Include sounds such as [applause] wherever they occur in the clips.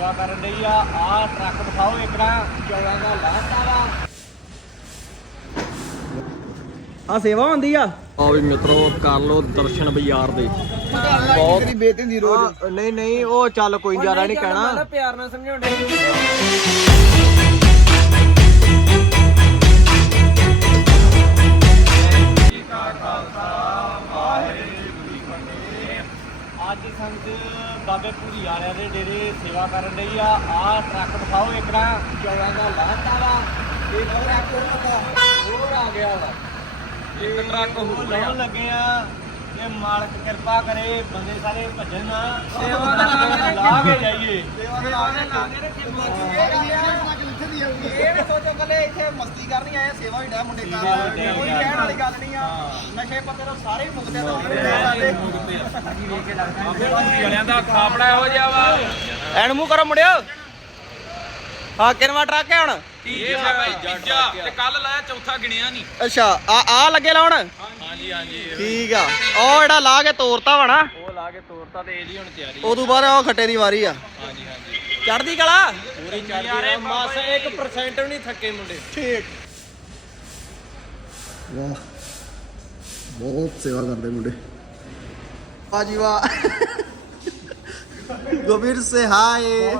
ਸੇਵਾ ਕਰਨ ਲਈ ਆ। ਆ ਟਰੱਕ ਦਿਖਾਓ ਇਕੜਾ ਚੌਲਾਂ ਦਾ ਲਾਤਾ ਵਾ ਆ ਸੇਵਾ ਹੁੰਦੀ ਆ? ਆ ਵੀ ਮਿੱਤਰੋ ਕਰ ਲੋ ਦਰਸ਼ਨ ਬਾਜ਼ਾਰ ਦੇ। ਬਹੁਤ ਤੇਰੀ ਬੇਤੀ ਦੀ ਰੋਜ਼। ਨਹੀਂ ਨਹੀਂ ਉਹ ਚੱਲ ਕੋਈ ਜ਼ਿਆਦਾ ਨਹੀਂ ਕਹਿਣਾ। ਪਿਆਰ ਨਾਲ ਸਮਝਾਉਂਦੇ। ਅੱਜ ਸੰਤ ਬਾਬੇ ਪੂਰੀ ਵਾਲਿਆਂ ਦੇ ਡੇਰੇ ਸੇਵਾ ਕਰਨ ਲਈ ਆ। ਆ ਟਰੱਕ ਦਿਖਾਓ ਇਕੜਾ ਚੌਲਾਂ ਦਾ ਲਾਤਾ ਵਾ ਇਹ ਟਰੱਕ ਹੋਰ ਆ ਗਿਆ ਵਾ। ਇੱਕ ਟਰੱਕ ਹੋਰ ਲੱਗੇ ਆ। ਮਾਲਕ ਕਿਰਪਾ ਕਰੇ ਬੰਦੇ ਸਾਰੇ ਭੱਜਣ ਨਾ। ਸੇਵਾ ਦਾ ਲਾ ਕੇ ਜਾਈਏ। ਇਹ ਵੀ ਸੋਚੋ ਕੱਲੇ ਇੱਥੇ ਮਸਤੀ ਕਰਨੀ ਆਏ ਸੇਵਾ ਹੀ ਡਾ ਮੁੰਡੇ ਸੇਵਾ ਕਰ ਹੀ ਡਾ ਕੋਈ ਯਾਰ। ਕਹਿਣ ਵਾਲੀ ਗੱਲ ਨਹੀਂ ਆ। ਨਸ਼ੇ ਪੱਤੇ ਤੋਂ ਸਾਰੇ ਹੀ ਮੁਕਤੇ ਤਾਂ ਐਨ ਮੂੰਹ ਕਰੋ ਮੁੰਡਿਓ। ਹਾਂ ਕਿੰਨਵਾ ਟਰੱਕ ਹੈ ਹੁਣ? ਇਹ ਸਾਡਾ ਤੀਜਾ ਤੇ ਕੱਲ ਲਾਇਆ ਚੌਥਾ ਗਿਣਿਆ ਨਹੀਂ। ਅੱਛਾ ਆ ਆ ਲੱਗੇ ਲਾਉਣ? ਹਾਂਜੀ ਹਾਂਜੀ ਠੀਕ ਆ। ਉਹ ਜਿਹੜਾ ਲਾ ਕੇ ਤੋਰਤਾ ਵਾ ਨਾ ਉਹ ਲਾ ਕੇ ਤੋਰਤਾ ਤੇ ਇਹਦੀ ਹੁਣ ਤਿਆਰੀ ਉਦੋਂ ਬਾਅਦ ਉਹ ਖੱਟੇ ਦੀ ਵਾਰੀ ਆ। ਹਾਂਜੀ ਹਾਂਜੀ। ਚੜਦੀ ਕਲਾ? ਪੂਰੀ ਚੱਲਦੀ ਮਾਸ 1% ਵੀ ਨਹੀਂ ਥੱਕੇ ਮੁੰਡੇ। ਠੀਕ। ਵਾਹ ਬਹੁਤ ਸੇਵਾ ਕਰਦੇ ਮੁੰਡੇ। ਵਾਹ ਜੀ ਵਾਹ। ਗੋਬੀਰ ਸੇ ਹਾਏ।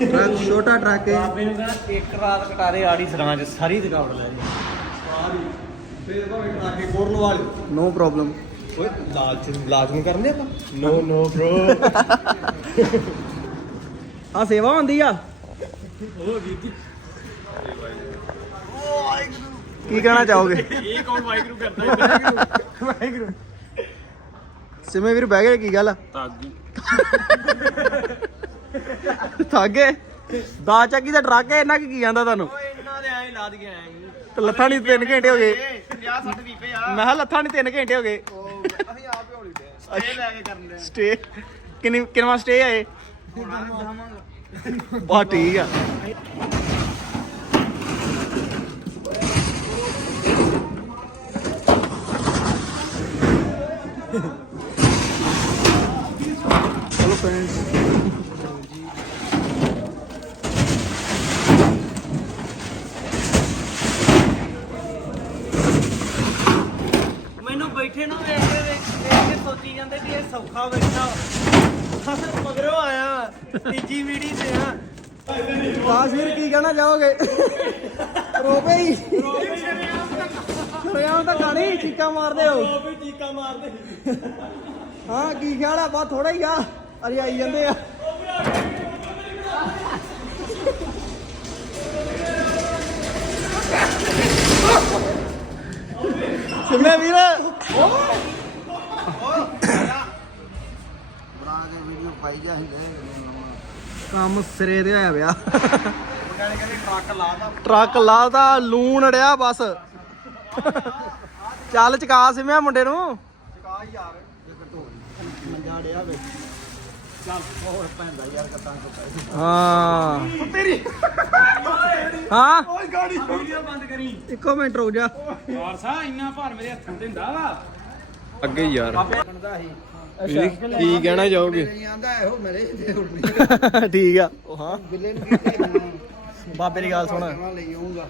ਟਰੱਕ ਛੋਟਾ ਟਰੱਕ ਹੈ ਬਾਬੇ ਨੂੰ ਕਹਿੰਦਾ ਇੱਕ ਰਾਤ ਕਟਾਰੇ ਆੜੀ ਸਰਾਂ ਚ ਸਾਰੀ ਥਕਾਵਟ ਲੈ ਜੀ ਨੋ ਪ੍ਰੋਬਲਮ ਓਏ ਲਾਲਚ ਲਾਲਚ ਨੂੰ ਕਰਦੇ ਆਪਾਂ? ਨੋ ਨੋ ਬ੍ਰੋ ਆ ਸੇਵਾ ਹੁੰਦੀ ਆ। ਕੀ ਕਹਿਣਾ ਚਾਹੋਗੇ? ਇਹ ਕੌਣ ਵਾਹਿਗੁਰੂ ਕਰਦਾ ਵਾਹਿਗੁਰੂ। ਸਿਮੇ ਵੀਰ ਬਹਿ ਗਏ ਕੀ ਗੱਲ ਤਾਗੀ ਥਾਗੇ ਦਾ ਚੱਕੀ ਦਾ ਟਰੱਕ ਹੈ ਇਹਨਾਂ ਕੀ ਕੀ ਜਾਂਦਾ ਤੁਹਾਨੂੰ? ਇਹਨਾਂ ਦੇ ਐਂ ਲਾ ਦਈਏ ਐਂ। ਤੇ ਲੱਥਾਂ ਨਹੀਂ 3 ਘੰਟੇ ਹੋ ਗਏ। 50 60 ਵੀਪੇ ਆ। ਮੈਂ ਕਿਹਾ ਲੱਥਾਂ ਨਹੀਂ 3 ਘੰਟੇ ਹੋ ਗਏ। ਅਸੀਂ ਆਪ ਹੌਲੀ ਦੇ ਸਟੇ ਲੈ ਕੇ ਕਰਨ ਦੇ ਸਟੇ। ਕਿੰਨੀ ਕਿੰਨਵਾ ਸਟੇ ਆਏ ਬਹੁਤ ਠੀਕ ਆ ਚਲੋ ਫਰੈਂਡਸ ਮੈਨੂੰ ਬੈਠੇ ਨੂੰ ਵੇਖ ਕੇ ਵੇਖ ਵੇਖ ਕੇ ਸੋਚੀ ਜਾਂਦੇ ਵੀ ਇਹ ਸੌਖਾ ਬੈਠਾ ਅਸਲ ਮਗਰੋਂ ਆਇਆ ਤੀਜੀ ਵੀੜੀ ਤੇ ਆ। ਬਾਸ ਵੀਰ ਕੀ ਕਹਿਣਾ ਚਾਹੋਗੇ? ਰੋਪੇ ਹੀ। ਰਿਆਂ ਤਾਂ ਗਾਣੀ ਚੀਕਾਂ ਮਾਰਦੇ ਹੋ। ਵੀ ਚੀਕਾ ਮਾਰਦੇ ਹਾਂ ਕੀ ਖਿਆਲ ਆ? ਬਾ ਥੋੜਾ ਹੀ ਆ। ਅਰੇ ਆਈ ਜਾਂਦੇ ਆ। ਸਿਮੇ ਵੀਰ। ਬਣਾ ਕੇ ਵੀਡੀਓ ਪਾਈ ਜਾ ਕੰਮ ਸਿਰੇ ਤੇ ਹੋਇਆ ਪਿਆ। ਮੁੰਡਿਆਂ ਨੇ ਕਹਿੰਦੇ ਟਰੱਕ ਲਾਦਾ ਲੂਣ ਅੜਿਆ ਬਸ। ਚੱਲ ਚਕਾ ਸਿਮਿਆ ਮੁੰਡੇ ਨੂੰ। ਚਕਾ ਯਾਰ ਮੰਜਾ ਡਿਆ ਵੇ। ਚੱਲ ਹੋਰ ਪੈਂਦਾ ਯਾਰ ਕਤਾਂ ਕੋ ਹਾਂ। ਤੇਰੀ। ਹਾਂ। ਓਏ ਗਾੜੀ। ਵੀਡੀਓ ਬੰਦ ਕਰੀ। ਇੱਕੋ ਮਿੰਟ ਰੁਕ ਜਾ। ਵਾਰਸਾ ਇੰਨਾ ਭਾਰ ਮੇਰੇ ਹੱਥਾਂ ਤੇ ਹੁੰਦਾ ਵਾ। ਅੱਗੇ ਯਾਰ। ਕੀ ਕੀ ਕਹਿਣਾ ਚਾਹੋਗੇ? ਨਹੀਂ ਆਂਦਾ ਇਹੋ ਮੇਰੇ ਤੇ [laughs] ਠੀਕ ਆ। ਉਹ ਹਾਂ। ਬਿੱਲੇ ਨੂੰ ਕਿਤੇ ਬਾਬੇ ਦੀ ਗੱਲ ਸੁਣ। ਮੈਂ ਲਈ ਆਉਂਗਾ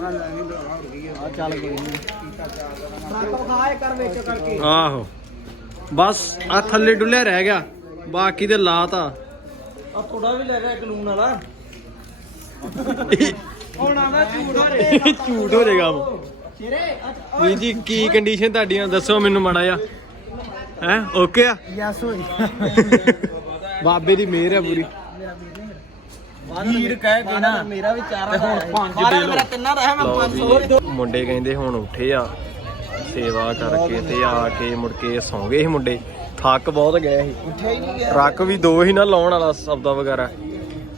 ਮੈਂ ਲੈ ਨਹੀਂ ਦਵਾ ਉੱਡ ਗਈ ਆ ਚੱਲ ਕੋਈ ਨਹੀਂ ਟਰੱਕ ਖਾਏ ਕਰ ਵਿੱਚ ਕਰਕੇ। ਆਹੋ। ਬਸ ਆ ਥੱਲੇ ਡੁੱਲਿਆ ਰਹਿ ਗਿਆ। ਬਾਕੀ ਤੇ ਲਾਤਾ ਆ। ਥੋੜਾ ਵੀ ਲੈ ਗਿਆ ਇੱਕ ਲੂਣ ਵਾਲਾ। ਹੁਣ ਆਂਦਾ ਝੂਠ ਹੋ ਰੇ ਝੂਠ ਹੋ ਜਾਏਗਾ ਵੀ ਜੀ ਕੀ ਕੰਡੀਸ਼ਨ ਤੁਹਾਡੀਆਂ? ਦੱਸੋ ਮੈਨੂੰ ਮਾੜਾ ਜਿਹਾ। ਹੈ? ਓਕੇ ਆ? ਯੈਸ ਹੋਈ। ਬਾਬੇ ਦੀ ਮਿਹਰ ਹੈ ਪੂਰੀ। ਵੀਰ ਕਹਿ ਕੇ ਨਾ ਮੇਰਾ ਵੀ ਚਾਰਾ ਦਾ ਹੈ। ਮੇਰਾ ਤਿੰਨਾਂ ਦਾ ਹੈ ਮੈਂ ਲਓ 500 ਜੀ। ਮੁੰਡੇ ਕਹਿੰਦੇ ਹੁਣ ਉੱਠੇ ਆ ਸੇਵਾ ਕਰਕੇ ਤੇ ਆ ਕੇ ਮੁੜ ਕੇ ਸੌਂ ਗਏ ਸੀ ਮੁੰਡੇ। ਥੱਕ ਬਹੁਤ ਗਏ ਸੀ। ਟਰੱਕ ਵੀ ਦੋ ਹੀ ਨਾ ਲਾਉਣ ਵਾਲਾ ਸਬਦਾ ਵਗੈਰਾ।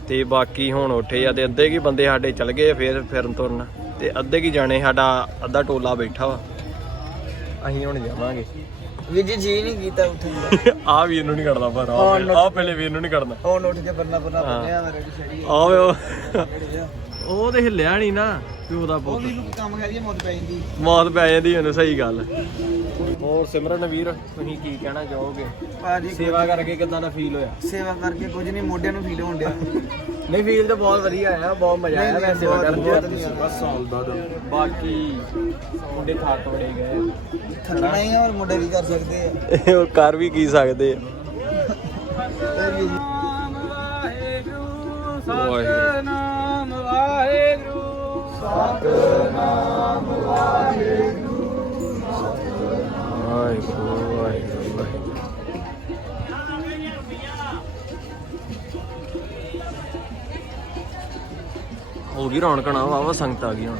ਤੇ ਬਾਕੀ ਹੁਣ ਉੱਠੇ ਆ ਤੇ ਅੱਧੇ ਕੀ ਬੰਦੇ ਸਾਡੇ ਚਲ ਗਏ ਫੇਰ ਫਿਰਨ ਤੁਰਨ। ਤੇ ਅੱਧੇ ਕੀ ਜਾਣੇ ਸਾਡਾ ਅੱਧਾ ਟੋਲਾ ਬੈਠਾ ਵਾ। ਅਸੀਂ ਹੁਣ ਜਾਵਾਂਗੇ। ਵੀਰ ਜੀ ਜੀ ਨਹੀਂ ਕੀਤਾ ਉੱਠਣ ਦਾ। ਆ ਵੀ ਇਹਨੂੰ ਨਹੀਂ ਕਰਦਾ ਪਰ ਆ ਪਹਿਲੇ ਵੀ ਇਹਨੂੰ ਨਹੀਂ ਕਰਦਾ ਹੁਣ ਉੱਠ ਕੇ ਪਰਨਾ ਪਰਨਾ ਹਾਂ। ਬੰਨਿਆ ਮੇਰੇ ਦੀ ਛੜੀ ਆਵੇ ਉਹ। ਉਹ ਤੇ ਹਿੱਲਿਆ ਨਹੀਂ ਨਾ। ਪਿਓ ਦਾ ਉਹ ਪੁੱਤ ਵੀ ਨੂੰ ਕੰਮ ਕਰੀਏ ਮੁੱਦ ਪੈ ਜਾਂਦੀ। ਮੌਤ ਪੈ ਜਾਂਦੀ ਉਹਨੂੰ ਸਹੀ ਗੱਲ। ਹੋਰ ਸਿਮਰਨ ਵੀਰ ਤੁਸੀਂ ਕੀ ਕਹਿਣਾ ਚਾਹੋਗੇ? ਭਾਜੀ ਸੇਵਾ ਕਰਕੇ ਕਿਦਾਂ ਦਾ ਫੀਲ ਹੋਇਆ? ਸੇਵਾ ਕਰਕੇ ਕੁਝ ਨਹੀਂ ਮੋਢਿਆਂ ਨੂੰ ਫੀਲ ਹੋਣ ਡਿਆ। ਨਹੀਂ ਫੀਲ ਤਾਂ ਬਹੁਤ ਵਧੀਆ ਆਇਆ ਬਹੁਤ ਮਜ਼ਾ ਆਇਆ ਵੈਸੇ ਸੇਵਾ ਨਜ਼ਾਰਾ। ਬਸ ਸਾਲ ਦਾ। ਬਾਕੀ ਮੁੰਡੇ ਥੱਕ ਬੜੇ ਗਏ। ਥੱਕਣਾ ਹੀ ਆ ਔਰ ਮੁੰਡੇ ਵੀ ਕਰ ਸਕਦੇ ਆ। ਉਹ ਕਰ ਵੀ ਕੀ ਸਕਦੇ ਆ। ਵਾਹਿਗੁਰੂ ਵਾਹਿਗੁਰੂ। ਵਾਹਿਗੁਰੂ ਵਾਹਿਗੁਰੂ। ਵਾਹਿਗੁਰੂ ਹੋ ਗਈ ਰੌਣਕ ਨਾ ਵਾਵਾ ਸੰਗਤ ਆ ਗਈ ਹੁਣ।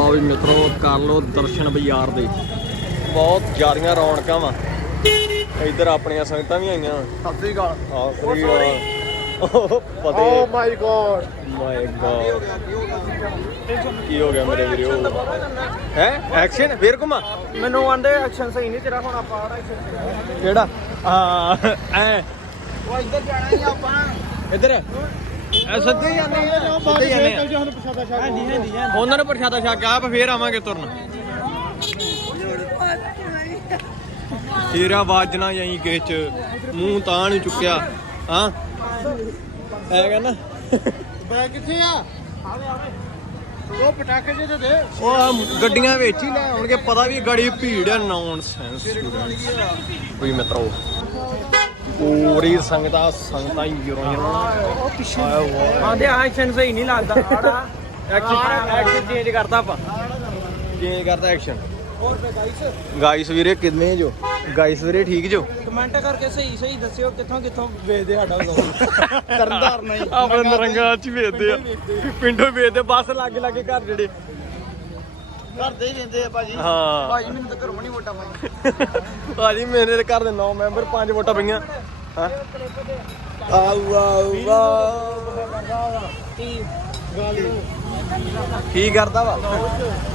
ਆਓ ਵੀ ਮਿੱਤਰੋ ਕਰ ਲੋ ਦਰਸ਼ਨ ਬਾਜ਼ਾਰ ਦੇ। ਬਹੁਤ ਜ਼ਿਆਦੀਆਂ ਰੌਣਕਾਂ ਵਾ। ਇੱਧਰ ਆਪਣੀਆਂ ਸੰਗਤਾਂ ਵੀ ਆਈਆਂ। ਸਤਿ ਸ੍ਰੀ ਅਕਾਲ। ਆ ਸ੍ਰੀ ਓ ਪਤੇ। ਓ ਮਾਈ ਗੋਡ ਮਾਈ ਗੋਡ ਕੀ ਹੋ ਗਿਆ ਮੇਰੇ ਵੀਰੋ? ਹੈ? ਐਕਸ਼ਨ ਫੇਰ ਘੁਮਾ? ਮੈਨੂੰ ਆਂਦੇ ਐਕਸ਼ਨ ਸਹੀ ਨਹੀਂ ਤੇਰਾ ਹੁਣ ਆਪਾਂ ਆੜਾ ਕਿਹੜਾ? ਹਾਂ ਐ। ਉਹ ਇੱਧਰ ਜਾਣਾ ਹੀ ਆਪਾਂ। ਇੱਧਰ। ਐ ਸੱਜੇ ਜਾਂਦੇ ਆ ਸਿੱਧੇ ਜਾਂਦੇ ਆ। ਹਾਂਜੀ ਹਾਂਜੀ ਉਹਨਾਂ ਨੂੰ ਪ੍ਰਸ਼ਾਦਾ ਛਕ ਕੇ ਆਪ ਫੇਰ ਆਵਾਂਗੇ ਤੁਰਨ। ਤੇਰਾ ਵਾਜਣਾ ਜਾਈ ਕਿਸ ਚ। ਮੂੰਹ ਤਾਂ ਨਹੀਂ ਚੁੱਕਿਆ। ਹਾਂ। ਹੈਗਾ ਨਾ। ਬੈ ਕਿੱਥੇ ਆ? ਉਹ ਪਟਾਕੇ ਜੇ ਦੇ। ਉਹ ਗੱਡੀਆਂ ਵਿੱਚ ਹੀ ਲੈ ਆਉਣਗੇ ਪਤਾ ਵੀ ਗੜੀ ਭੀੜ ਹੈ ਨੌਨਸੈਂਸ ਕੋਈ ਮਿੱਤਰੋ ਪੂਰੀ ਸੰਗਤਾਂ ਸੰਗਤਾਂ ਹੀ ਰੋਈਆਂ ਉਹ ਪਿੱਛੇ ਆਂਦੇ ਐਕਸ਼ਨ ਸਹੀ ਨਹੀਂ ਲੱਗਦਾ। ਆੜਾ ਐਕਸ਼ਨ ਐਕਸ਼ਨ ਚੇਂਜ ਕਰਦਾ ਆਪਾਂ। ਚੇਂਜ ਕਰਦਾ ਐਕਸ਼ਨ ਗਾਇਸ ਵੀਰੇ ਕਿੰਨੇ ਜੋ? ਗਾਇਸ ਵੀਰੇ ਠੀਕ ਜੋ? ਕਮੈਂਟ ਕਰਕੇ ਸਹੀ ਸਹੀ ਦੱਸਿਓ ਕਿੱਥੋਂ ਕਿੱਥੋਂ ਵੇਚਦੇ ਸਾਡਾ ਉਦੋਂ ਤਰਨਦਾਰ ਨਹੀਂ ਆਪਣੇ ਨਰੰਗਾ ਚ ਵੇਚਦੇ ਆ। ਪਿੰਡੋਂ ਵੇਚਦੇ ਬੱਸ ਲਾਗੇ ਲਾਗੇ ਘਰ ਜਿਹੜੇ। ਘਰ ਦੇ ਹੀ ਦਿੰਦੇ ਆ ਭਾਜੀ। ਹਾਂ। ਭਾਜੀ ਮੈਨੂੰ ਤਾਂ ਘਰੋਂ ਨਹੀਂ ਵੋਟਾਂ ਪਾਈ ਭਾਜੀ ਮੇਰੇ ਘਰ ਦੇ 9 ਮੈਂਬਰ 5 ਵੋਟਾਂ ਪਈਆਂ। ਹਾਂ। ਆਊ ਆਊ ਕੀ ਕਰਦਾ ਵਾ?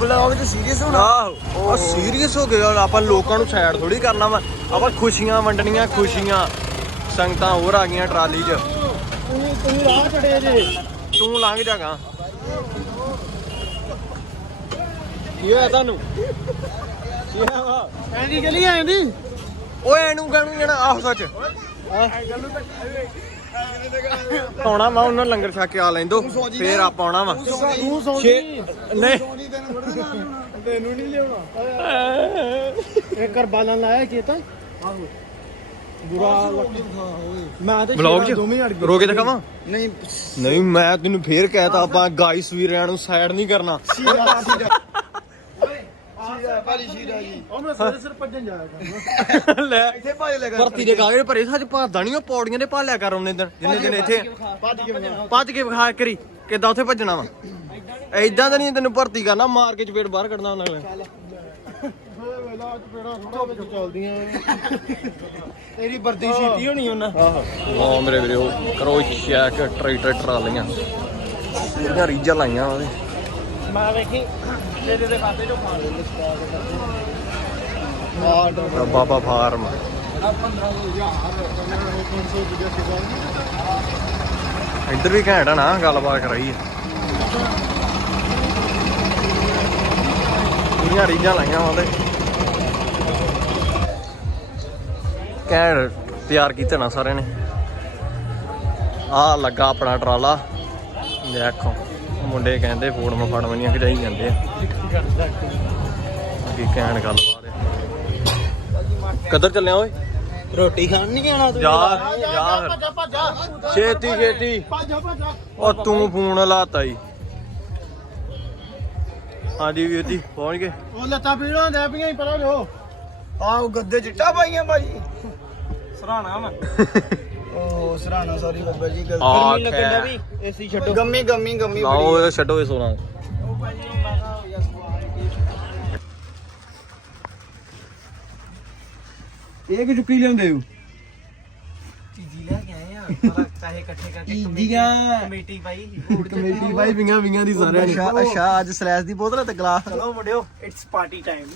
ਬਲੌਗ ਚ ਸੀਰੀਅਸ ਹੋਣਾ? ਆਹੋ। ਉਹ ਸੀਰੀਅਸ ਹੋ ਗਿਆ ਆਪਾਂ ਲੋਕਾਂ ਨੂੰ ਸਾਈਡ ਥੋੜੀ ਕਰਨਾ ਵਾ। ਆਪਾਂ ਖੁਸ਼ੀਆਂ ਵੰਡਣੀਆਂ ਖੁਸ਼ੀਆਂ। ਸੰਗਤਾਂ ਹੋਰ ਆ ਗਈਆਂ ਟਰਾਲੀ 'ਚ। ਤੁਸੀਂ ਤੁਸੀਂ ਰਾਹ ਚੜੇ ਜੇ ਤੂੰ ਲੰਘ ਜਾਗਾ ਕੀ ਹੋਇਆ ਤੁਹਾਨੂੰ? ਕੀ ਹੋਇਆ ਵਾ? ਐਂਦੀ ਚਲੀ ਆਂਦੀ ਓਏ ਐਨੂੰ ਗਾਣੂ ਜਣਾ ਆਹ ਸੱਚ। ਆਉਣਾ ਵਾ ਉਹਨਾਂ ਲੰਗਰ ਛਕ ਕੇ ਆ ਲੈਂਦੋ ਫੇਰ ਆਪਾਂ ਆਉਣਾ ਵਾ। ਤੂੰ ਸੌਂ ਛੇ- ਨਹੀਂ। ਤੈਨੂੰ ਨਹੀਂ ਲਿਆਉਣਾ। ਇਹ ਕਰ ਬਾਲਾਂ ਲਾਇਆ ਚੇਤਾ ਆਹੋ। ਬੁਰਾ ਮੈਂ ਤੇ ਵਲੌਗ ਸ਼ੇਰਾਂ ਦੋਵੇਂ ਅੜ ਚ ਗਏ। ਰੋ ਕੇ ਦਿਖਾਵਾਂ? ਨਹੀਂ। ਨਹੀਂ ਮੈਂ ਤੈਨੂੰ ਫੇਰ ਕਹਿਤਾ ਆਪਾਂ ਗਾਇਸ ਵੀਰਿਆਂ ਨੂੰ ਸਾਈਡ ਨਹੀਂ ਕਰਨਾ। ਸ਼ੀਰਾ ਭਾਜੀ ਸ਼ੀਰਾ ਜੀ। ਉਹ ਮੈਂ ਸਿਰ ਸਿਰ ਭੱਜਣ ਜਾਇਆ ਕਰਨਾ। ਲੈ। ਇੱਥੇ ਭਾਜ ਲੈ ਭਰਤੀ ਦੇ ਕਾਗਜ਼ ਭਰੇ ਸੱਚ ਭਾਦਾ ਨਹੀਂ ਉਹ ਪੌੜੀਆਂ ਦੇ ਭਾਲਿਆ ਕਰ ਉਹਨੇ ਦਿਨ ਜਿੰਨੇ ਦਿਨ ਇੱਥੇ। ਭੱਜ ਕੇ ਬਣਾ ਭੱਜ ਕੇ ਵਿਖਾ ਕਰੀ ਕਿੱਦਾਂ ਉੱਥੇ ਭੱਜਣਾ ਵਾ? ਐਦਾਂ ਤਾਂ ਨਹੀਂ ਤੈਨੂੰ ਭਰਤੀ ਕਰਨਾ ਮਾਰ ਕੇ ਚਪੇੜ ਬਾਹਰ ਕੱਢਣਾ ਉਹਨਾਂ ਨੇ ਵੇਲਾ ਚਪੇੜਾ ਥੋੜਾ ਵਿੱਚ ਚੱਲਦੀਆਂ ਤੇਰੀ ਵਰਦੀ ਸੀਤੀ ਹੋਣੀ ਉਹਨਾਂ। ਆਹ। ਮੇਰੇ ਵੀਰੇ ਉਹ ਕਰੋ ਚੈੱਕ ਟਰੈਕਟਰ ਟਰਾਲੀਆਂ। ਪੂਰੀਆਂ ਰੀਜਾਂ ਲਾਈਆਂ ਉਹਦੇ ਮੈਂ ਵੇਖੀ। ਤੇਰੇ ਦੇ ਖਾਤੇ ਚੋਂ ਪਾ ਦੇ ਬਾਬਾ ਫਾਰਮ। ਇੱਧਰ ਵੀ ਘੈਂਟ ਆ ਨਾ, ਗੱਲਬਾਤ ਕਰਾਈ ਹੈ ਪੂਰੀਆਂ ਰੀਜਾਂ ਲਾਈਆਂ ਉਹਦੇ ਘੈਂਟ ਤਿਆਰ ਕੀਤੇ ਨਾ ਸਾਰਿਆਂ ਨੇ। ਆ ਲੱਗਾ ਆਪਣਾ ਟਰਾਲਾ। ਦੇਖੋ। ਮੁੰਡੇ ਕਹਿੰਦੇ ਫੋੜਮ ਫੜਮਨੀਆਂ ਖਜਾਈ ਜਾਂਦੇ ਆ। ਅੱਗੇ ਕਹਿਣ ਗੱਲਬਾਤ ਹੈ ਕਦਰ ਚੱਲਿਆ ਓਏ? ਰੋਟੀ ਖਾਣ ਨਹੀਂ ਆਣਾ ਤੂੰ? ਜਾ ਜਾ ਫਿਰ। ਭੱਜ ਛੇਤੀ ਛੇਤੀ। ਭੱਜ ਭੱਜ ਉਹ ਤੂੰ ਫੋਨ ਲਾਤਾ ਈ। ਹਾਂਜੀ ਵੀਰ ਜੀ ਪਹੁੰਚ ਗਏ। ਉਹ ਲੱਤਾਂ ਪੀੜਾਂ ਦੇ ਪਈਆਂ ਹੀ ਪਰਾਂ ਜੋ। ਆਹ ਗੱਦੇ ਚਿੱਟਾ ਪਾਈਆਂ ਭਾਜੀ ਸਰਾਣਾ [laughs] ਵਾ ਓ ਸਰਾਣਾ ਸੌਰੀ ਬੱਬਾ ਜੀ ਗਲਤੀ। ਆ ਗਰਮੀ ਲੱਗਣ ਦਾ ਵੀ ਏਸੀ ਛੱਡੋ। ਗੰਮੀ ਗੰਮੀ ਗੰਮੀ ਲਾਓ ਇਹ ਛੱਡੋ ਇਹ ਸੋਨਾ ਇਹ ਕਿ ਚੁੱਕੀ ਲਿਆਉਂਦੇ ਹੋ? ਪੈਸੇ ਇਕੱਠੇ ਕਰਕੇ ਇੰਡੀਆਂ ਕਮੇਟੀ ਪਾਈ ਕਮੇਟੀ ਭਾਈ ਵਿੰਗਾ ਵਿੰਗਾ ਦੀ ਸਾਰਿਆਂ ਨੇ। ਅੱਛਾ ਅੱਛਾ ਅੱਜ ਸਲੈਸ਼ ਦੀ ਬੋਤਲ ਤੇ ਗਲਾਸ। ਚਲੋ ਮੁੰਡਿਓ it's party time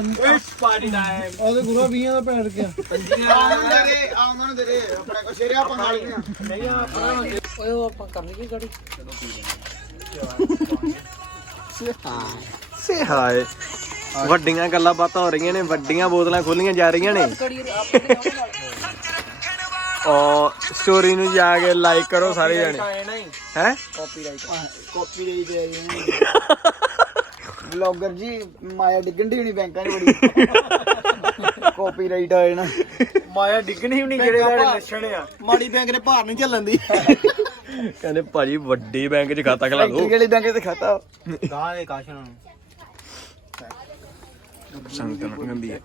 it's party time ਉਹਦੇ ਗੁਰੂ 20 ਦਾ ਪੈਣ ਗਿਆ ਆਉਣ ਨੂੰ ਦੇ ਦੇ ਆਉਣ ਨੂੰ ਦੇ ਦੇ ਆਪਣੇ ਕੋ ਸ਼ੇਰਿਆ ਪੰਗਾ ਲੈਣੇ ਨਹੀਂ ਆਪਣਾ ਓਏ ਉਹ ਆਪਾਂ ਕਰ ਲਈਏ ਗਾੜੀ। ਸੇ ਹਾਏ ਵੱਡੀਆਂ ਗੱਲਾਂ ਬਾਤਾਂ ਹੋ ਰਹੀਆਂ ਨੇ ਵੱਡੀਆਂ ਬੋਤਲਾਂ ਖੋਲੀਆਂ ਜਾ ਰਹੀਆਂ ਨੇ। ਔਰ ਸਟੋਰੀ ਨੂੰ ਜਾ ਕੇ ਲਾਈਕ ਕਰੋ ਸਾਰੇ ਜਣੇ। ਹੈ। ਕਾਪੀ ਦੇ ਦੇ ਬਲੌਗਰ ਜੀ ਮਾਇਆ ਡਿੱਗਣ ਦੀ ਹੋਣੀ ਬੈਂਕਾਂ 'ਚ ਬੜੀ। ਕਾਪੀਰਾਈਟ ਆਏ ਨਾ। ਮਾਇਆ ਡਿੱਗਣੀ ਵੀ ਨਹੀਂ ਜਿਹੜੇ ਸਾਡੇ ਲੱਛਣ ਆ। ਮਾੜੀ ਬੈਂਕ ਦੇ ਭਾਰ ਨਹੀਂ ਚੱਲਣ ਦੀ। ਕਹਿੰਦੇ ਭਾਜੀ ਵੱਡੀ ਬੈਂਕ 'ਚ ਖਾਤਾ ਖਲਾ ਦਿਓ ਕਿਹੜੀ ਬੈਂਕ ਤੇ ਖਾਤਾ। ਗਾਂ ਦੇ ਕਾਸ਼ਨ ਨੂੰ ਗੰਦੀ ਹੈ।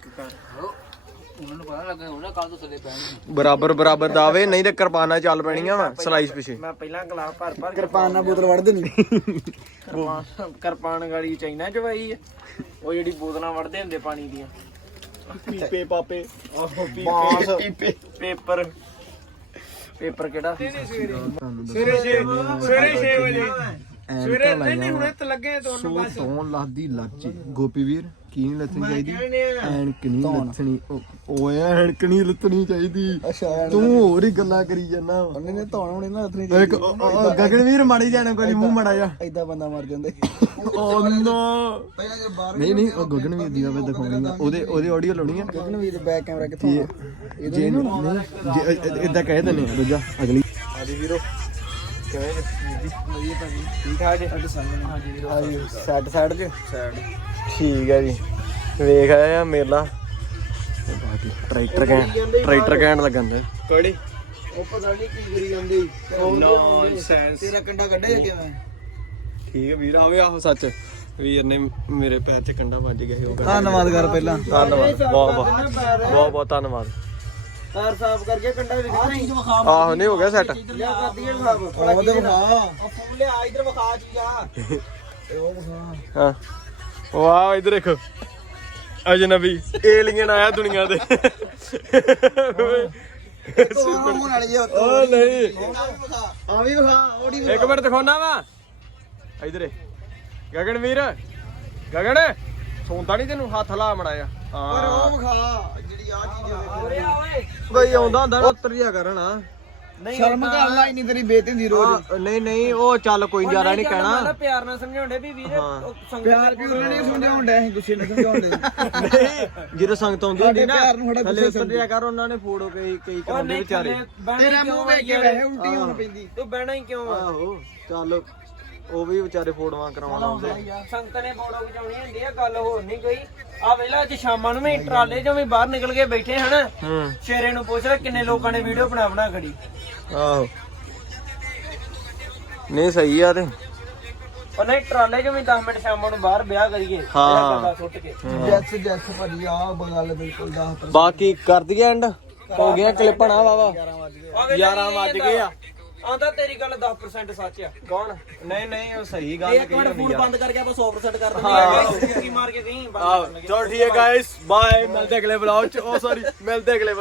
ਉਹਨਾਂ ਨੂੰ ਪਤਾ ਲੱਗਾ ਉਹਨਾਂ ਕੱਲ ਤੋਂ ਥੱਲੇ ਪੈਣ ਬਰਾਬਰ ਬਰਾਬਰ ਦਾਵੇ ਨਹੀਂ ਤੇ ਕਿਰਪਾਨਾਂ ਚੱਲ ਪੈਣੀਆਂ ਵਾ ਸਲਾਈਸ ਪਿਛੇ ਮੈਂ ਪਹਿਲਾਂ ਗਲਾਸ ਭਰ ਭਰ ਕੇ ਕਿਰਪਾਨ ਨਾਲ ਬੋਤਲ ਵੜ ਦੇਣੀ। ਕਿਰਪਾਨ ਕਿਰਪਾਨ ਗਾੜੀ ਚਾਈਨਾ ਚ ਪਾਈ ਆ। ਉਹ ਜਿਹੜੀ ਬੋਤਲਾਂ ਵੜਦੇ ਹੁੰਦੇ ਪਾਣੀ ਦੀਆਂ। ਪੀਪੇ ਪਾਪੇ ਬਾਂਸ। ਪੇਪਰ। ਪੇਪਰ ਕਿਹੜਾ? ਸਵੇਰੇ। 6 ਸਵੇਰੇ 6 ਵਜੇ ਸਵੇਰੇ ਨਹੀਂ ਨਹੀਂ ਹੁਣੇ ਤੇ ਲੱਗੇ ਤੋਂ ਬਸ ਤੋਂ ਲਾਦੀ ਲੱਜ ਗੋਪੀ ਵੀਰ। ਕੀ ਨਹੀਂ ਲੱਥਣੀ ਚਾਹੀਦੀ? ਐਨਕ ਨਹੀਂ ਲੱਥਣੀ। ਓਏ ਐਨਕ ਨਹੀਂ ਲੱਥਣੀ ਚਾਹੀਦੀ। ਤੂੰ ਹੋਰ ਹੀ ਗੱਲਾਂ ਕਰੀ ਜਾਂਦਾ ਉਹਨੇ ਨੇ ਧੌਣ ਹੋਣੇ ਨਾ ਅਥਰੀ ਇੱਕ ਗਗਨਵੀਰ ਮਾੜੀ ਜਾਣਾ ਕੋਈ ਮੂੰਹ ਮੜਾ ਜਾ ਐਦਾਂ ਬੰਦਾ ਮਰ ਜਾਂਦੇ। ਓ ਨੋ। ਜੇ ਨਹੀਂ ਨਹੀਂ ਉਹ ਗਗਨਵੀਰ ਦੀ ਵੇ ਦਿਖਾਉਣੀ ਆ। ਉਹਦੇ ਉਹਦੇ ਆਡੀਓ ਲਾਉਣੀ ਆ। ਗਗਨ ਵੀਰ ਬੈਕ ਕੈਮਰਾ ਕਿੱਥੋਂ ਆ ਜੇ ਨਹੀਂ ਜੇ ਇਦਾਂ ਕਹਿ ਦਿੰਦੇ ਆ ਦੂਜਾ ਅਗਲੀ। ਆਦੀ ਵੀਰੋ। ਕਿਵੇਂ ਠੀਕ ਠਾਕ ਜੀ? ਆਈ ਸਾਈਡ ਸਾਈਡ ਤੇ ਠੀਕ ਹੈ ਜੀ। ਵੇਖ ਆਇਆ ਮੇਲਾ। ਟਰੈਕਟਰ ਕਹਿਣ ਟਰੈਕਟਰ ਕਹਿਣ ਲੱਗਣ ਦੇ। ਕਿਹੜੀ? ਉਹ ਪਤਾ ਨਹੀਂ ਕੀ ਕਰੀ ਜਾਂਦੇ। ਨੌਨਸੈਂਸ ਤੇਰਾ ਕੰਡਾ ਕੱਢਿਆ ਕਿਵੇਂ? ਠੀਕ ਹੈ ਵੀਰ ਆਵੇ ਆਹੋ ਸੱਚ। ਵੀਰ ਨੇ ਮੇਰੇ ਪੈਰ 'ਚ ਕੰਡਾ ਵੱਜ ਗਿਆ ਸੀ ਉਹ ਧੰਨਵਾਦ ਕਰ ਪਹਿਲਾਂ। ਧੰਨਵਾਦ ਬਹੁਤ ਬਹੁਤ ਬਹੁਤ ਬਹੁਤ ਧੰਨਵਾਦ। ਤਾਰ ਸਾਫ਼ ਕਰਕੇ ਕੰਡਾ ਵਿਖਾ ਨਹੀਂ ਆਹੋ ਨਹੀਂ ਹੋ ਗਿਆ ਸੈੱਟ ਲਿਆ ਸਾਫ਼ ਵਿਖਾ ਉਹ ਫੋਨ ਲਿਆ ਇਧਰ ਵਿਖਾ ਚੀਜ਼ਾਂ ਹਾਂ। ਵਾਹ ਇਧਰ ਦੇਖੋ। ਅਜਨਬੀ ਏਲੀਅਨ ਆਇਆ ਦੁਨੀਆ ਤੇ। ਹੋਣ ਵਾਲੀ ਜੇ ਓ ਨਹੀਂ। ਆ ਵੀ ਵਿਖਾ ਉਹਦੀ ਵੀ ਇੱਕ ਮਿੰਟ ਦਿਖਾਉਣਾ ਵਾ। ਇਧਰੇ ਗਗਨ ਵੀਰ ਗਗਨ ਸੌਂਦਾ ਨਹੀਂ ਤੈਨੂੰ ਹੱਥ ਲਾ ਮੜਾਇਆ ਪਰ ਉਹ ਹਾਂ। ਵਿਖਾ ਜਿਹੜੀ ਆ ਚੀਜ਼ ਓਏ ਓਏ ਬਈ ਆਉਂਦਾ ਹੁੰਦਾ ਨਾ ਉੱਤਰ ਜਾ ਕਰਨਾ ਨਹੀਂ ਸ਼ਰਮ ਕਰ ਲੈ ਨਹੀਂ ਤੇਰੀ ਬੇਇੱਜ਼ਤੀ ਹੁੰਦੀ ਰੋਜ਼। ਨਹੀਂ ਨਹੀਂ ਉਹ ਚੱਲ ਕੋਈ ਜ਼ਿਆਦਾ ਨਹੀਂ ਕਹਿਣਾ। ਪਿਆਰ ਨਾਲ ਸਮਝਾਉਂਦੇ ਵੀ ਵੀਰੇ। ਉਹ ਸੰਗਤ ਪਿਆਰ ਵੀ ਉਹਨਾਂ ਨੇ ਸਮਝਾਉਣ ਡਿਆ ਸੀ ਗੁੱਸੇ ਨਾਲ ਸਮਝਾਉਂਦੇ ਨਹੀਂ ਜਦੋਂ ਸੰਗਤ ਆਉਂਦੀ ਹੁੰਦੀ ਨਾ ਪਿਆਰ ਨੂੰ ਥੋੜ੍ਹਾ ਥੱਲੇ ਗੁੱਸੇ ਕਰ ਉਹਨਾਂ ਨੇ ਫੋਟੋ ਕਈ ਕਈ ਕਰਾਉਂਦੇ ਵਿਚਾਰੇ। ਤੇਰਾ ਮੂੰਹ ਵੇਖ ਕੇ ਵੈਸੇ ਉਲਟੀ ਹੋਣ ਪੈਂਦੀ। ਤੂੰ ਬਹਿਣਾ ਹੀ ਕਿਉਂ ਆ? ਆਹੋ ਚੱਲ। ਉਹ ਵੀ ਵਿਚਾਰੇ ਫੋਟੋਆਂ ਕਰਾਉਣ ਆਉਂਦੇ। ਸੰਗਤ ਨੇ ਫੋਟੋ ਖਿਚਾਉਣੀ ਹੁੰਦੀ ਆ ਗੱਲ ਹੋਰ ਨਹੀਂ ਕੋਈ। ਆ ਵੇਲਾ ਅੱਜ ਸ਼ਾਮਾਂ ਨੂੰ ਵੀ ਟਰਾਲੇ ਚੋਂ ਵੀ ਬਾਹਰ ਨਿਕਲ ਕੇ ਬੈਠੇ ਹਨ। ਹੂੰ। ਸ਼ੇਰੇ ਨੂੰ ਪੁੱਛ ਲੈ ਕਿੰਨੇ ਲੋਕਾਂ ਨੇ ਵੀਡੀਓ ਬਣਾ ਬਣਾ ਖੜੀ। ਆਹੋ। ਨਹੀਂ ਸਹੀ ਆ ਤੇ। ਉਹ ਨਹੀਂ ਟਰਾਲੇ ਚੋਂ ਵੀ 10 ਮਿੰਟ ਸ਼ਾਮਾਂ ਨੂੰ ਬਾਹਰ ਵਿਆਹ ਕਰੀਏ ਹਾਂ। ਇਹ ਗੱਲਾਂ ਸੁੱਟ ਕੇ। ਜੈਸ ਜੈਸ ਭਾਜੀ ਆ ਬਗਲ ਬਿਲਕੁਲ ਦਾ ਬਾਕੀ ਕਰ ਦਈਏ ਐਂਡ। ਹੋ ਗਿਆ ਕਲਿਪਣਾ ਵਾਵਾ ਆ ਵੇਲਾ 11 ਵੱਜ ਗਏ ਆ। ਆਂਦਾ ਤੇਰੀ ਗੱਲ 10% ਸੱਚ ਆ। ਕੌਣ? ਨਹੀਂ ਨਹੀਂ ਉਹ ਸਹੀ ਗੱਲ ਇੱਕ ਮਿੰਟ ਫੋਨ ਬੰਦ ਕਰਕੇ ਆਪਾਂ 100% ਕਰ ਦਿੰਦੇ ਆ ਕੀ ਮਾਰ ਕੇ ਕਹੀਂ ਬੰਦ ਚਲੋ ਠੀਕ ਹੈ ਗਾਇਸ ਬਾਏ ਮਿਲਦੇ ਅਗਲੇ ਵਲੌਗ ਚ। ਉਹ ਸੌਰੀ ਮਿਲਦੇ ਅਗਲੇ